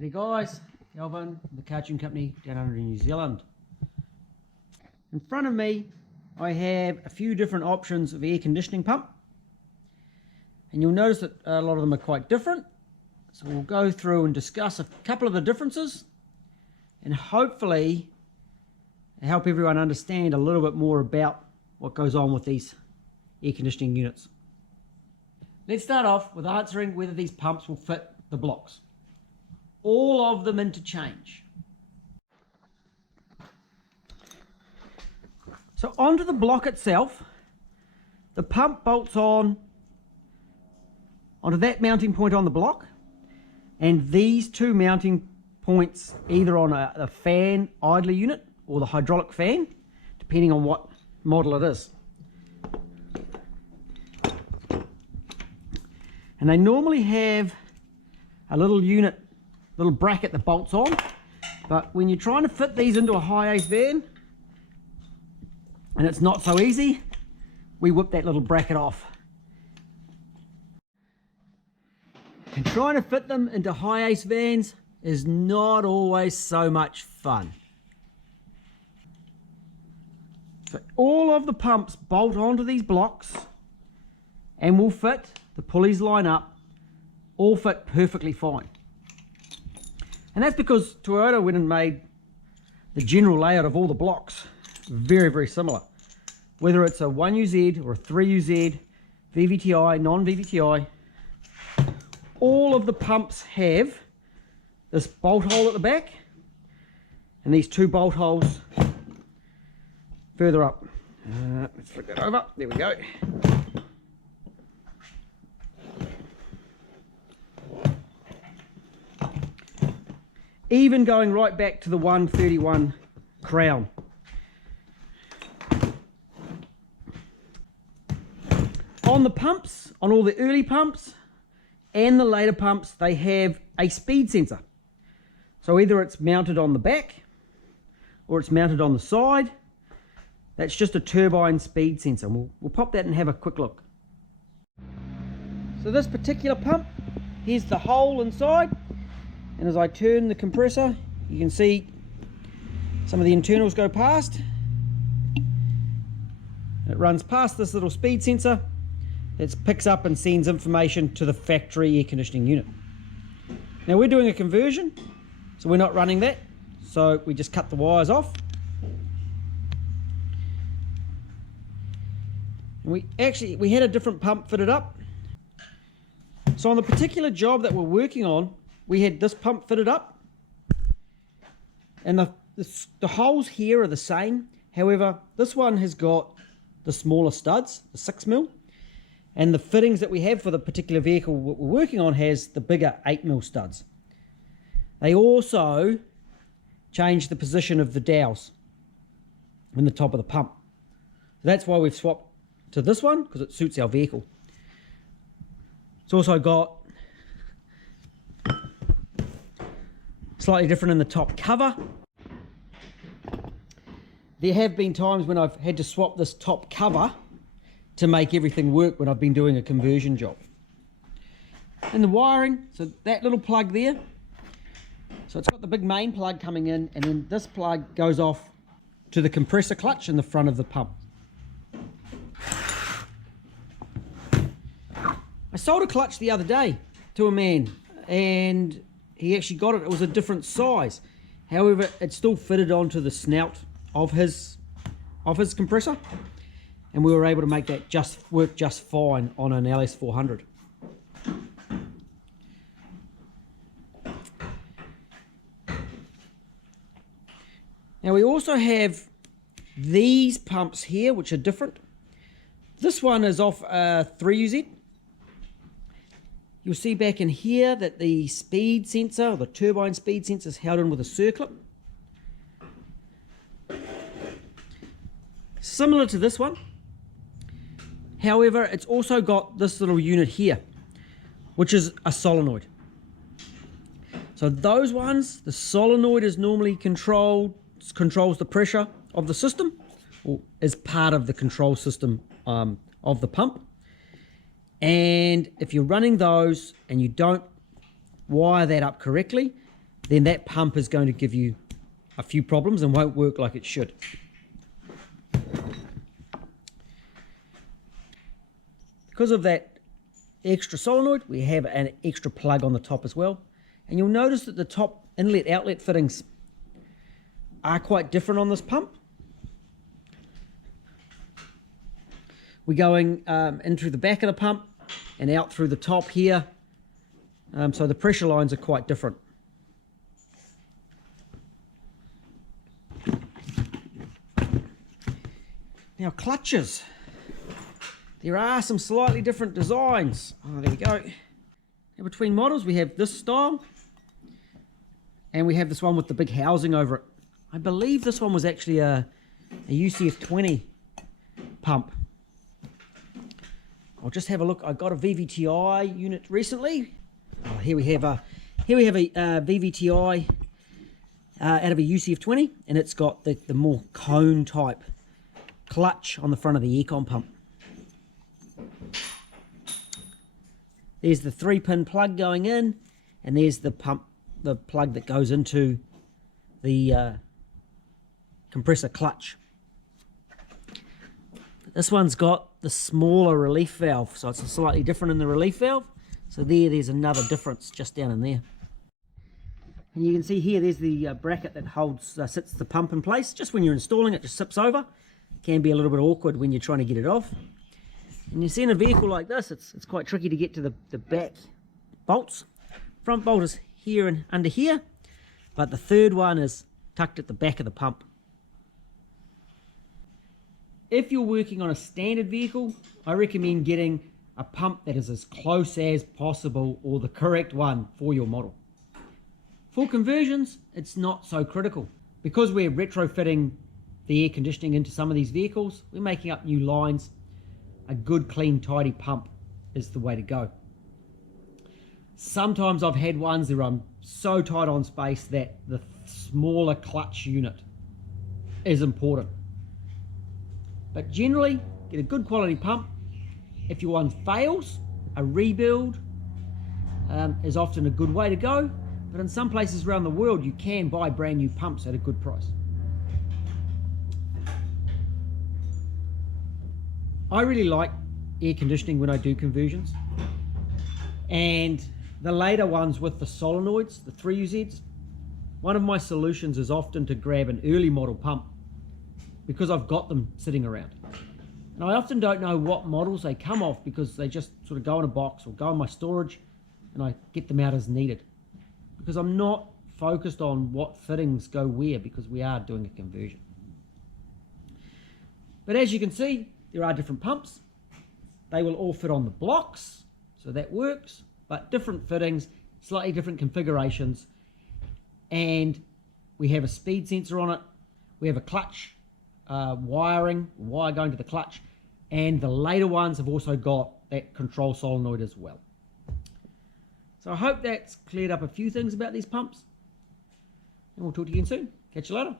G'day guys, Kelvin from the Cartoon Company down under in New Zealand. In front of me I have a few different options of air conditioning pump, and you'll notice that a lot of them are quite different, so we'll go through and discuss a couple of the differences and hopefully help everyone understand a little bit more about what goes on with these air conditioning units. Let's start off with answering whether these pumps will fit the blocks. All of them interchange. So onto the block itself, the pump bolts on onto that mounting point on the block, and these two mounting points either on a fan idler unit or the hydraulic fan, depending on what model it is. And they normally have a little unit, little bracket that bolts on, but when you're trying to fit these into a high ace van and it's not so easy, we whip that little bracket off. And trying to fit them into high ace vans is not always so much fun. So all of the pumps bolt onto these blocks and will fit. The pulleys line up, all fit perfectly fine. And that's because Toyota went and made the general layout of all the blocks very, very similar. Whether it's a 1UZ or a 3UZ, VVTi, non-VVTi, all of the pumps have this bolt hole at the back and these two bolt holes further up. Let's flip that over. There we go. Even going right back to the 131 crown. On the pumps, on all the early pumps and the later pumps, they have a speed sensor. So either it's mounted on the back or it's mounted on the side. That's just a turbine speed sensor. We'll pop that and have a quick look. So this particular pump, here's the hole inside. And as I turn the compressor, you can see some of the internals go past. It runs past this little speed sensor that picks up and sends information to the factory air conditioning unit. Now we're doing a conversion, so we're not running that. So we just cut the wires off. And we had a different pump fitted up. So on the particular job that we're working on, we had this pump fitted up, and the holes here are the same. However, this one has got the smaller studs, the 6mm, and the fittings that we have for the particular vehicle we're working on has the bigger 8mm studs. They also changed the position of the dowels in the top of the pump. So that's why we've swapped to this one, because it suits our vehicle. It's also got slightly different in the top cover. There have been times when I've had to swap this top cover to make everything work when I've been doing a conversion job. And the wiring, so that little plug there, so it's got the big main plug coming in, and then this plug goes off to the compressor clutch in the front of the pump. I sold a clutch the other day to a man, and he actually got it. It was a different size. However, it still fitted onto the snout of his compressor, and we were able to make that work just fine on an LS400. Now we also have these pumps here, which are different. This one is off a 3UZ. You'll see back in here that the speed sensor, or the turbine speed sensor, is held in with a circlip. Similar to this one. However, it's also got this little unit here, which is a solenoid. So those ones, the solenoid is normally controls the pressure of the system, or is part of the control system of the pump. And if you're running those and you don't wire that up correctly, then that pump is going to give you a few problems and won't work like it should. Because of that extra solenoid, we have an extra plug on the top as well. And you'll notice that the top inlet outlet fittings are quite different on this pump. We're going in through the back of the pump and out through the top here. So the pressure lines are quite different. Now clutches. There are some slightly different designs. Oh, there we go. Now between models we have this style and we have this one with the big housing over it. I believe this one was actually a UCF20 pump. I'll just have a look. I got a VVTi unit recently. Oh, here we have a VVTi out of a UCF20, and it's got the more cone type clutch on the front of the aircon pump. There's the 3-pin plug going in, and there's the plug that goes into the compressor clutch. This one's got the smaller relief valve, so it's slightly different in the relief valve. So there's another difference just down in there. And you can see here, there's the bracket that sits the pump in place. Just when you're installing it, just sips over. Can be a little bit awkward when you're trying to get it off. And you see in a vehicle like this, it's quite tricky to get to the back bolts. Front bolt is here and under here, but the third one is tucked at the back of the pump. If you're working on a standard vehicle, I recommend getting a pump that is as close as possible or the correct one for your model. For conversions, it's not so critical. Because we're retrofitting the air conditioning into some of these vehicles, we're making up new lines. A good, clean, tidy pump is the way to go. Sometimes I've had ones that I'm so tight on space that the smaller clutch unit is important. But generally, get a good quality pump. If your one fails, a rebuild is often a good way to go. But in some places around the world, you can buy brand new pumps at a good price. I really like air conditioning when I do conversions. And the later ones with the solenoids, the 3UZs, one of my solutions is often to grab an early model pump because I've got them sitting around. And I often don't know what models they come off because they just sort of go in a box or go in my storage and I get them out as needed. Because I'm not focused on what fittings go where because we are doing a conversion. But as you can see, there are different pumps. They will all fit on the blocks, so that works, but different fittings, slightly different configurations. And we have a speed sensor on it. We have a clutch wire going to the clutch, and the later ones have also got that control solenoid as well. So I hope that's cleared up a few things about these pumps, and we'll talk to you again soon. Catch you later.